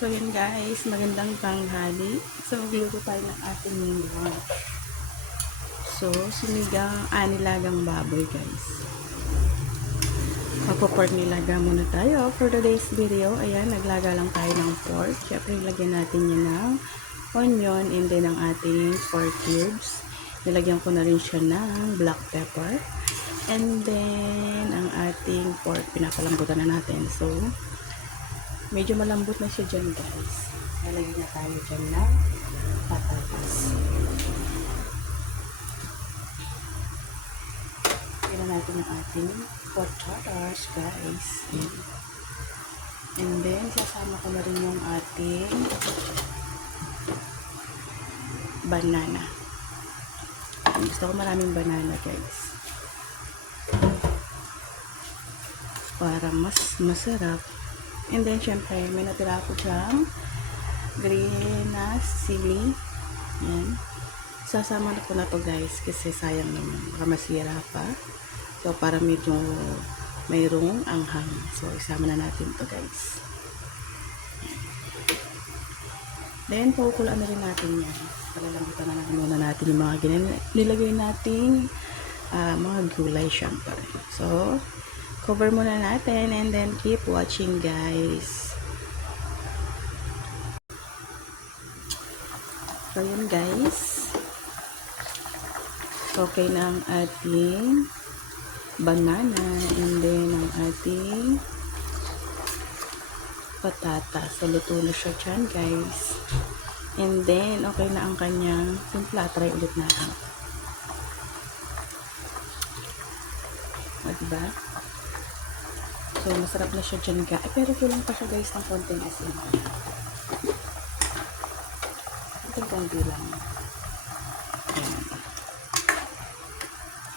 So yun guys, magandang tanghali. So magluto tayo ng ating lunch. So sinigang nilagang baboy guys. Magpo-pork nilaga muna tayo. For today's video, ayan, naglaga lang tayo ng pork. Siyempre ilagyan natin yun ng onion and then ang ating pork cubes. Nilagyan ko na rin siya ng black pepper. And then ang ating pork, pinapalambutan na natin. So medyo malambot na siya dyan guys. Lalagyan na tayo dyan ng patatas. Tignan natin ang ating patatas guys. And then sasama ko na rin yung ating banana. Gusto ko maraming banana guys. Para mas masarap. And then, syempre, may natira ako dyang green na sili. Yan. Sasama na ko na to guys kasi sayang naman. Baka masira pa. So, para medyo mayroong anghang. So, isama na natin to guys. Then, pakukulaan na rin natin yan. Palalambutan na muna natin yung mga nilagay nating mga gulay syempre. So, cover muna natin and then keep watching guys. So yun guys. Okay na ang ating banana and then ang ating patata. So luto na siya dyan guys. And then okay na ang kanyang timpla. Try ulit natin. O diba? So, masarap na siya dyan ga. Pero kulang pa siya guys ng konting asin. Konti lang. Ayan.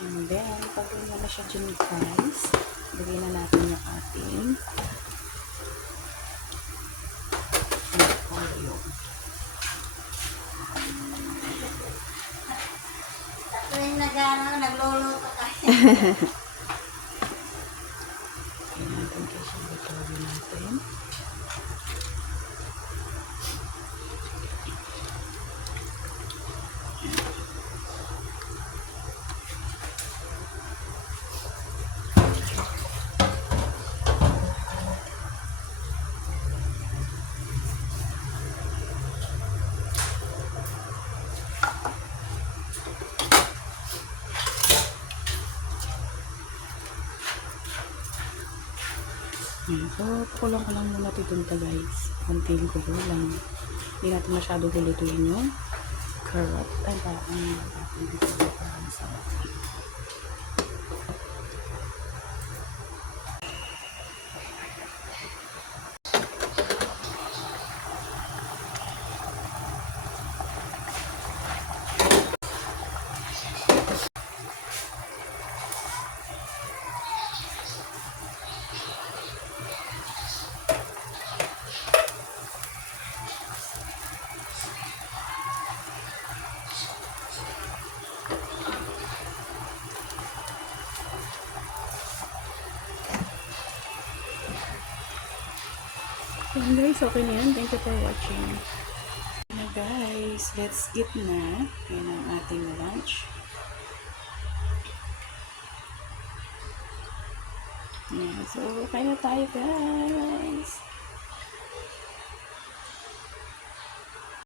And then, pag ganyan na siya dyan guys, lagay na natin yung ating pollo. Ako yung nagluluto kasi. So, kulang ko lang muna titunta guys. Konting kulo lang. Hindi natin masyado gulutuin yung carrot. Ay, parang natin dito parang sa and guys, okay na yan. Thank you for watching. Na guys, let's eat na. Yan ang ating lunch. Yan. So, kaya tayo guys.